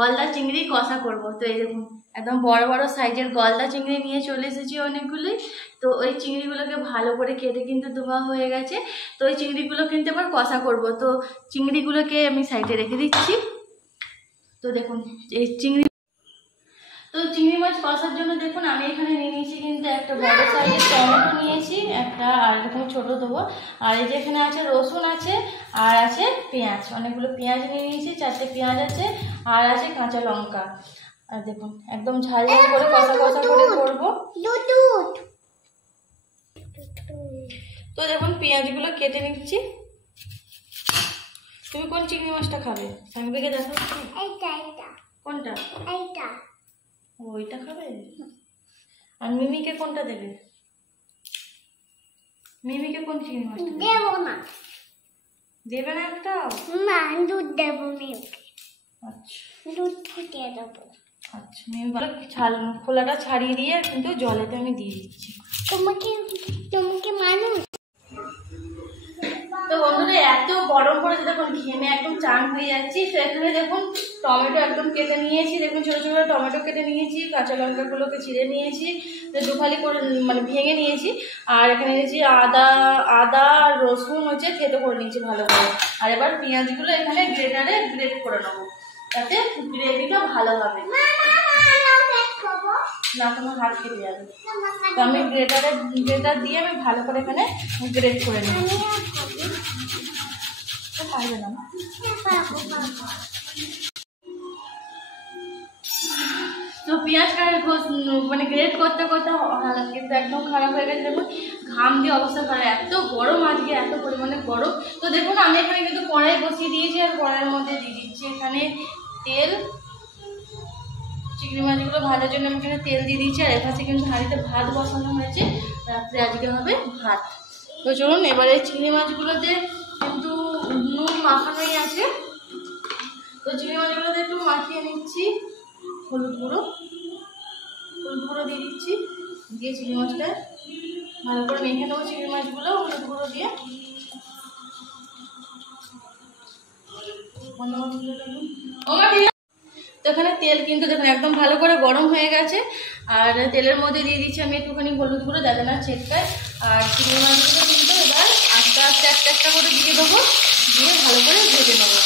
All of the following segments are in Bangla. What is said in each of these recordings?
গলদা চিংড়ি কষা করব। তো এই দেখুন একদম বড় বড় সাইজের গলদা চিংড়ি নিয়ে চলে এসেছি অনেকগুলোই। তো ওই চিংড়িগুলোকে ভালো করে কেটে কিন্তু ধোয়া হয়ে গেছে। তো ওই চিংড়িগুলো কিন্তু এবার কষা করব। তো চিংড়িগুলোকে আমি সাইডে রেখে দিচ্ছি। তো দেখুন এই চিংড়ি মাছ কষার জন্য দেখুন আমি এখানে নিয়ে নিয়েছি কিন্তু একটা বড় সাইজের টমেটো নিয়েছি একটা, আর এরকম ছোটো দেবো। আর এই যে এখানে আছে রসুন আছে, আর আছে পেঁয়াজ, অনেকগুলো পেঁয়াজ নিয়ে নিয়েছি, 4টে পেঁয়াজ আছে, আর আছে কাঁচা লঙ্কা। আর দেখুন একদম ঝাল ঝাল করে কষা কষা করে করবো। তো দেখুন পেঁয়াজগুলো কেটে নিচ্ছি। তুমি কোন চিংড়ি মাছটা খাবে? সাংবিকে দেখো কোনটা, ওইটা খাবে। আর মিমিকে কোনটা দেবে? মিমিকে কোন চিংড়ি মাছটা দেব? না দেবে না একটা? না দুধ দেব মিমিকে। আচ্ছা দুধ ফুটিয়ে দেবো। আচ্ছা মিমি ছাল খোলাটা ছাড়িয়ে দিয়ে কিন্তু জলেতে আমি দিয়ে দিচ্ছি। তোমাকে মানুষ। তো বন্ধুরা এত গরম পড়েছে দেখুন, ঘেমে একদম চান হয়ে যাচ্ছি। সেখানে দেখুন টমেটো একদম কেটে নিয়েছি, দেখুন ছোটো ছোটো টমেটো কেটে নিয়েছি, কাঁচা লঙ্কাগুলোকে চিড়ে নিয়েছি, দুফালি করে মানে ভেঙে নিয়েছি। আর এখানে নিয়েছি আদা রসুন হচ্ছে থেতো করে নিয়েছি ভালো করে। আর এবার পেঁয়াজগুলো এখানে গ্রেটারে গ্রেট করে নেবো, তাতে গ্রেভিটা ভালো হবে। না তোমার হাত কেটে যাবে। তো আমি গ্রেটার দিয়ে আমি ভালো করে এখানে গ্রেট করে নেব। পারবে না তো পেঁয়াজ মানে গ্রেট করতে করতে কিন্তু একদম খারাপ হয়ে গেছে। দেখুন ঘাম দিয়ে অবস্থা খারাপ, এত গরম আজকে, এত পরিমাণে গরম। তো দেখুন আমি এখানে কিন্তু কড়াই বসিয়ে দিয়েছি, আর কড়াইয়ের মধ্যে দিয়ে দিচ্ছি এখানে তেল। চিংড়ি মাছগুলো ভাজার জন্য আমি এখানে তেল দিয়ে দিচ্ছি। আর এপাশে কিন্তু হাঁড়িতে ভাত বসানো হয়েছে, রাত্রে আজকে হবে ভাত। তো চলুন এবারে চিংড়ি মাছগুলোতে কিন্তু নুন মাখানোই আছে। তো চিংড়ি মাছগুলোতে একটু মাখিয়ে নিচ্ছি, হলুদ গুঁড়ো দিয়ে দিচ্ছি, দিয়ে চিংড়ি মাছটা ভালো করে মেখে নেবো। চিংড়ি মাছগুলো হলুদ গুঁড়ো দিয়ে তো এখানে তেল কিন্তু দেখুন একদম ভালো করে গরম হয়ে গেছে। আর তেলের মধ্যে দিয়ে দিচ্ছি আমি একটুখানি হলুদ গুঁড়ো যাতে না ছেটকায়। আর চিংড়ি মাছগুলো কিন্তু এবার আস্তে আস্তে একটা একটা করে দিয়ে দেবো, দিয়ে ভালো করে ভেজে নেবো।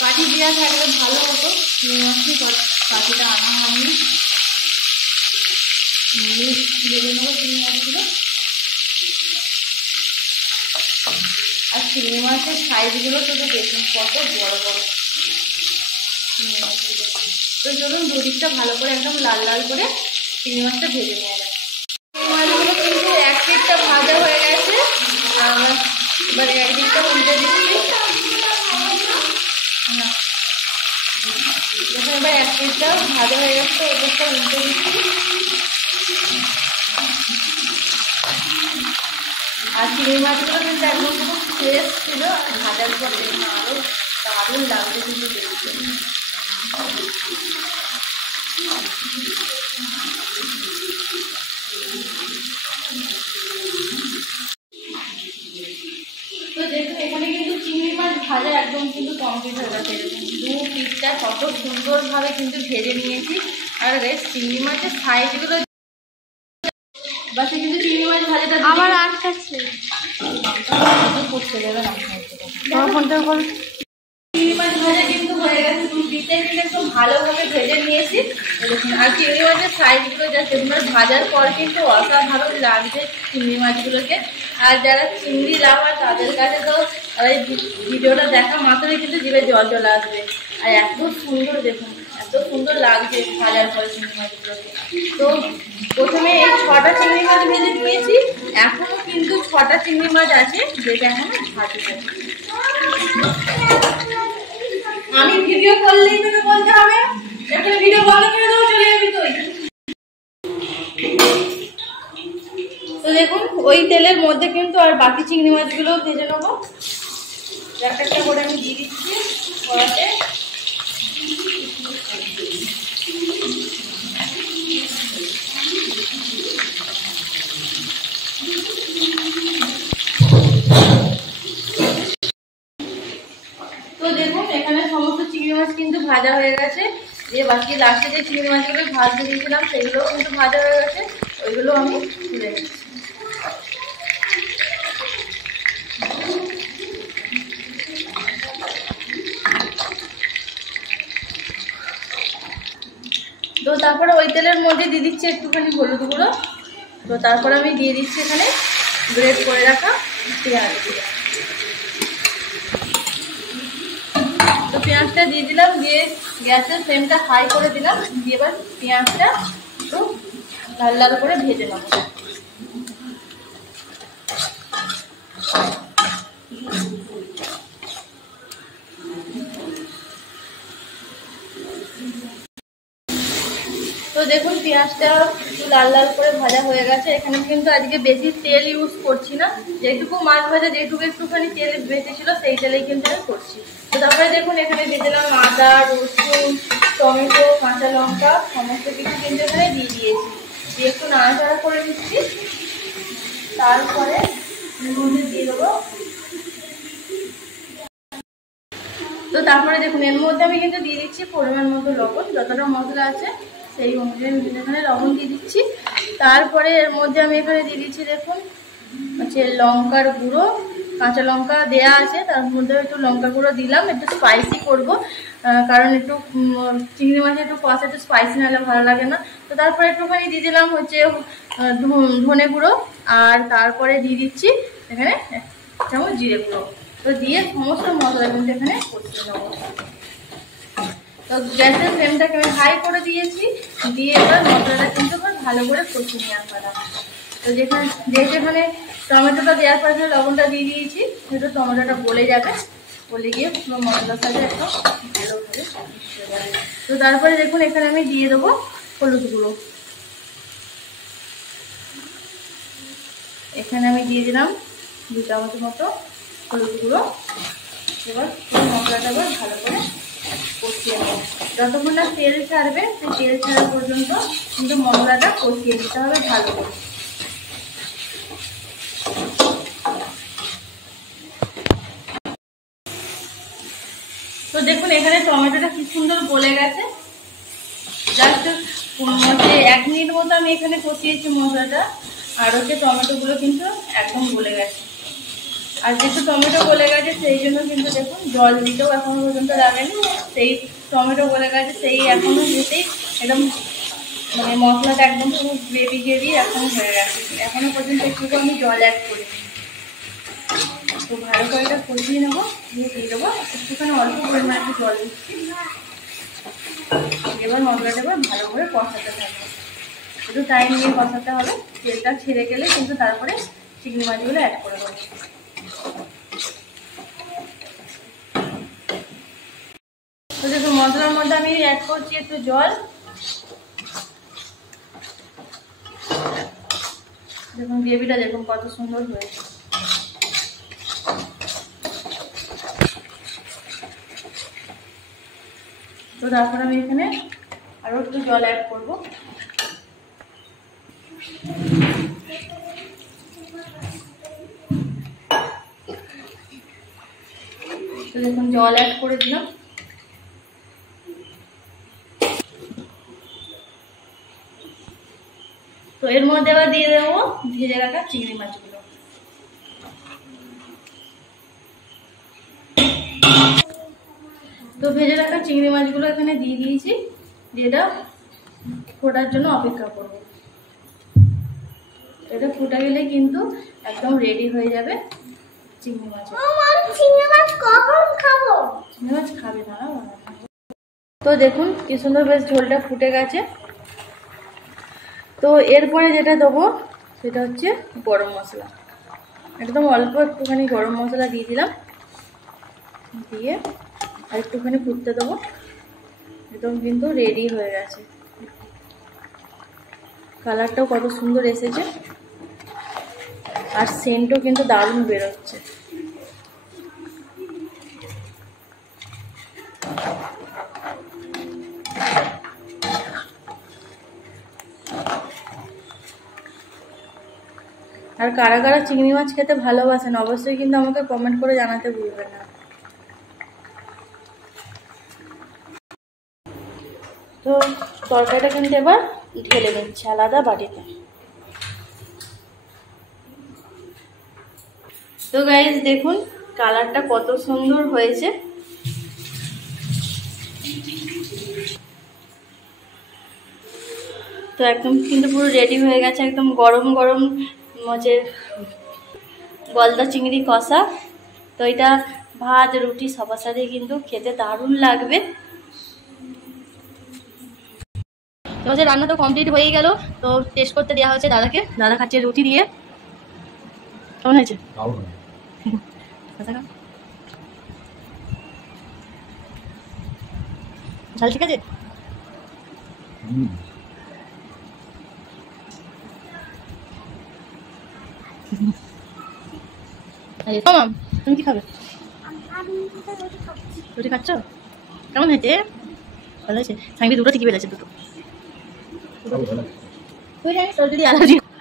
কাঠি দেওয়া থাকলে ভালো হতো, চিংড়ি মাছটি কাঠিটা আনা হয়নি। ভেজে নেবো চিংড়ি মাছগুলো। আর চিংড়ি মাছের সাইজগুলো তো দেখুন কত বড় বড় চিংড়ি মাছগুলো। তো চলুন দুদিকটা ভালো করে একদম লাল লাল করে চিংড়ি মাছটা ভেজে নেওয়া যায়। চিংড়ি মাছগুলো কিন্তু এক পিঠটা ভাজা হয়ে গেছে, আর এবার একদিকটা উল্টে দিচ্ছি। না দেখুন এবার এক পিঠটা ভাজা হয়ে গেছে, এদিকটা উল্টে দিচ্ছি। আর চিংড়ি মাছগুলো কিন্তু একদম খুব ফ্রেশ ছিল, আর ভাজার পর দেখুন আরও দারুণ লাগবে কিন্তু দেখতে। তো দেখুন এখানে কিন্তু চিংড়ি মাছ ভাজা একদম কিন্তু কমপ্লিট হয়ে গেছে। দু পিঠটা কত সুন্দরভাবে কিন্তু ভেজে নিয়েছি। আর চিংড়ি মাছের সাইজগুলো বাসে কিন্তু চিংড়ি মাছ ভাজাটা আমার আটকাচ্ছে করতে দেবে না। চিংড়ি মাছ ভাজা কিন্তু হয়ে গেছে, দু পিঠে কিন্তু একটু ভালোভাবে ভেজে নিয়েছি। আর চিংড়ি মাছের সাইজগুলো যাচ্ছে ভাজার পর কিন্তু অসাধারণ লাগছে চিংড়ি মাছগুলোকে। আর যারা চিংড়ি লাভার তাদের কাছে তো এই ভিডিওটা দেখা মাত্রই কিন্তু জিভে জল চলে আসবে। আর এত সুন্দর দেখুন, এত সুন্দর লাগছে ভাজার পর চিংড়ি মাছগুলোকে। তো প্রথমে এই 6টা চিংড়ি মাছ ভেজে নিয়েছি, এখনো কিন্তু 6টা চিংড়ি মাছ আছে যেটা এখনো ভাজতে। আমি ভিডিও করলেই তোকে বলতে হবে, এখানে ভিডিও বন্ধ করে দেবো, চলে যাবি তুই। তো দেখুন ওই তেলের মধ্যে কিন্তু আর বাকি চিংড়ি মাছগুলো ভেজে নেবো। একটা একটা করে আমি দিয়ে দিচ্ছি কড়াতে। তো দেখুন এখানে সমস্ত চিংড়ি ভাজা হয়ে গেছে। দিয়ে বাকি লাস্টে যে চিংড়ি মাছগুলো ভাজতে দিয়েছিলাম সেগুলোও কিন্তু ভাজা হয়ে গেছে, ওইগুলো আমি তুলে নিচ্ছি। তো তারপরে ওই তেলের মধ্যে দিয়ে দিচ্ছি একটুখানি হলুদ গুঁড়ো। তো তারপরে আমি দিয়ে দিচ্ছি এখানে গ্রেট করে রাখা পেঁয়াজ। তো পেঁয়াজটা দিয়ে দিলাম, দিয়ে গ্যাসের ফ্লেমটা হাই করে দিলাম। দিয়ে এবার পেঁয়াজটা একটু লাল লাল করে ভেজে নেব। তো দেখুন পেঁয়াজটা একটু লাল লাল করে ভাজা হয়ে গেছে। এখানে কিন্তু আজকে বেশি তেল ইউজ করছি না, যেটুকু মাছ ভাজা যেটুকু একটুখানি তেল বেঁচে ছিল সেই তেলেই কিন্তু আমি করছি। তো তারপরে দেখুন এখানে দিয়ে দিলাম আদা, রসুন, টমেটো, কাঁচা লঙ্কা সমস্ত কিছু কিন্তু এখানে দিয়ে দিয়েছি। দিয়ে একটু নাড়াচাড়া করে দিচ্ছি। তারপরে মধ্যে দিয়ে দেবো। তো তারপরে দেখুন এর মধ্যে আমি কিন্তু দিয়ে দিচ্ছি পরিমাণ মতো লবণ, যতটা মশলা আছে সেই অনুযায়ী আমি এখানে লবণ দিয়ে দিচ্ছি। তারপরে এর মধ্যে আমি এখানে দিয়ে দিচ্ছি দেখুন হচ্ছে লঙ্কার গুঁড়ো, কাঁচা লঙ্কা দেয়া আছে, তার মধ্যে একটু লঙ্কা গুঁড়ো দিলাম, একটু স্পাইসি করব, কারণ একটু চিংড়ি মাছে একটু কষা একটু স্পাইসি না হলে ভালো লাগে না। তো তারপরে একটুখানি দিয়ে দিলাম হচ্ছে ধনে গুঁড়ো, আর তারপরে দিয়ে দিচ্ছি এখানে এক চামচ জিরে গুঁড়ো। তো দিয়ে সমস্ত মশলা কিন্তু এখানে কষিয়ে নেবো। তো গ্যাসের ফ্লেমটাকে আমি হাই করে দিয়েছি। দিয়ে এবার মশলাটা কিন্তু এবার ভালো করে কষিয়ে নিয়ে আসলাম। তো যেখানে টমেটোটা দেওয়ার পরে লবণটা দিয়ে দিয়েছি, সেটা টমেটোটা গলে যাবে, গলে গিয়ে পুরো মশলার সাথে একদম ভালোভাবে মিশে যাবে। তো তারপরে দেখুন এখানে আমি দিয়ে দেবো হলুদ গুঁড়ো। এখানে আমি দিয়ে দিলাম 2 চামচ মতো হলুদ গুঁড়ো। এবার মশলাটা এবার ভালো করে কষিয়ে নেব। যতক্ষণ না তেল ছাড়বে সেই তেল ছাড়া পর্যন্ত কিন্তু মশলাটা কষিয়ে নিতে হবে ভালো করে। তো দেখুন এখানে টমেটোটা কি সুন্দর গলে গেছে। জাস্ট 1 মিনিট মতো আমি এখানে কষিয়েছি মশলাটা, আর হচ্ছে টমেটোগুলো কিন্তু একদম গলে গেছে। আর যেহেতু টমেটো গলে গেছে সেই জন্য কিন্তু দেখুন জল দিতেও এখনো পর্যন্ত লাগেনি। সেই টমেটো গলে গেছে সেই এখনো যেতেই একদম মানে মশলাটা একদম পুরো গ্রেভি এখনো হয়ে গেছে, এখনো পর্যন্ত একটু আমি জল অ্যাড করি। তো ভালো করে এটা কষিয়ে নেবো। দিয়ে দেবো একটুখানি অল্প পরিমাণে একটু জল দিচ্ছি। এবার মশলাটা এবার ভালো করে কষাতে থাকবে, একটু টাইম নিয়ে কষাতে হবে। তেলটা ছেড়ে গেলে কিন্তু তারপরে চিংড়ি মাছগুলো অ্যাড করে দেবো। তো দেখুন মশলার মধ্যে আমি অ্যাড করছি একটু জল। দেখুন গ্রেভিটা দেখুন কত সুন্দর হয়েছে। তো তারপর আমি এখানে আরো একটু জল অ্যাড করবো। তো দেখুন জল অ্যাড করে দিলাম। তো এর মধ্যে আবার দিয়ে দেবো ভেজে রাখা চিংড়ি মাছগুলো। তো ভেজে রাখা চিংড়ি মাছগুলো এখানে দিয়ে দিয়েছি। দিয়ে এটা ফোটার জন্য অপেক্ষা করব। এটা ফুটে গেলে কিন্তু একদম রেডি হয়ে যাবে চিংড়ি মাছ। চিংড়ি মাছ কখন খাবো? চিংড়ি মাছ খাবে না। তো দেখুন কি সুন্দর বেশ ঝোলটা ফুটে গেছে। তো এরপরে যেটা দেবো সেটা হচ্ছে গরম মশলা। একদম অল্প একটুখানি গরম মশলা দিয়ে দিলাম। দিয়ে আর একটুখানি ফুটতে দেবো। একদম কিন্তু রেডি হয়ে গেছে। কালারটাও কত সুন্দর এসেছে, আর সেন্টও কিন্তু দারুণ বেরোচ্ছে। আর কারা কারা চিংড়ি মাছ খেতে ভালোবাসেন অবশ্যই কিন্তু আমাকে কমেন্ট করে জানাতে ভুলবেন না। তো তরকারিটা কিন্তু এবার ঢেলে নিচ্ছে আলাদা বাটিতে। তো গাইস দেখুন কালারটা কত সুন্দর হয়েছে। তো একদম কিন্তু পুরো রেডি হয়ে গেছে, একদম গরম গরম হচ্ছে গলদা চিংড়ি কষা। তো এটা ভাত রুটি সবার সাথে কিন্তু খেতে দারুণ লাগবে। তো হচ্ছে রান্না তো কমপ্লিট হয়ে গেল, তো টেস্ট করতে দেওয়া হচ্ছে দাদাকে। দাদা খাচ্ছে রুটি দিয়ে। কেমন হয়েছে? ঝাল ঠিক আছে? তুমি কি খাবে? রুটি খাচ্ছ? কেমন হয়েছে? ভালো হয়েছে? সাংবি দুটো ঠিকই বেড়েছে, দুটো।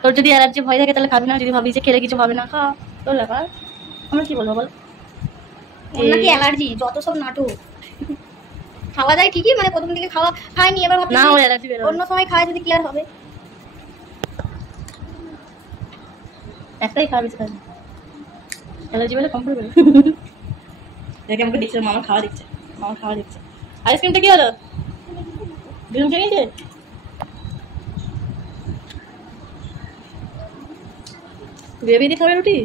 তোর যদি অ্যালার্জি ভয় থাকে তাহলে খাবি না, যদি ভাবি যে খেলে কিছু হবে না খা, তোর ব্যাপার। আমরা কি বলবো বল? নাকি অ্যালার্জি যত সব নাটক। খাওয়া যায় ঠিকই, মানে প্রথম দিকে খাওয়া খাইনি, এবার না ওর অ্যালার্জি বের অন্য সময় খায় যদি কি আর হবে। একটাই খাওয়া বেশি খাবি, অ্যালার্জি বেলে কম করবে। দেখে আমাকে দেখছে, মামা খাওয়া দিচ্ছে, মামা খাওয়া দিচ্ছে। আইসক্রিমটা কি হলো? ডিম খেয়ে নিয়েছে? বেবি দিয়ে খাবে রুটি?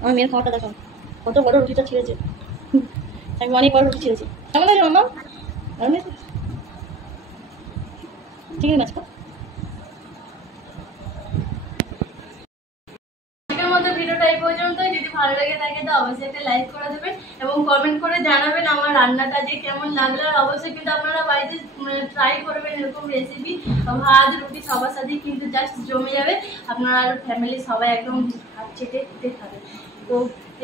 আমার মেয়ের খাওয়াটা দেখাও, কত বড় রুটিটা ছিঁড়েছে। আমি অনেক বড় রুটি ছিঁড়েছি। কেমন আছে মামা? চিংড়ি মাছ। ভিডিওটা এই পর্যন্তই। যদি ভালো লেগে থাকে তো অবশ্যই একটা লাইক করে দেবেন এবং কমেন্ট করে জানাবেন আমার রান্নাটা যে কেমন লাগলো। আর অবশ্যই কিন্তু আপনারা বাড়িতে ট্রাই করবেন এরকম রেসিপি। ভাত রুটি সবার সাথেই কিন্তু জাস্ট জমে যাবে, আপনার ফ্যামিলি সবাই একদম হাত চেটে খেতে খাবে। তো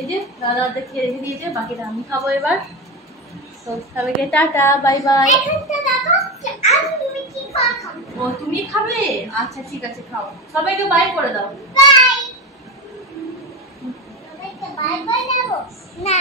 এই যে দাদা খেয়ে রেখে দিয়েছে, বাকিটা আমি খাবো এবার। তো সবাইকে টাটা, বাই বাই। ও তুমি খাবে? আচ্ছা ঠিক আছে, খাও। সবাইকে বাই করে দাও। বাই বাই না।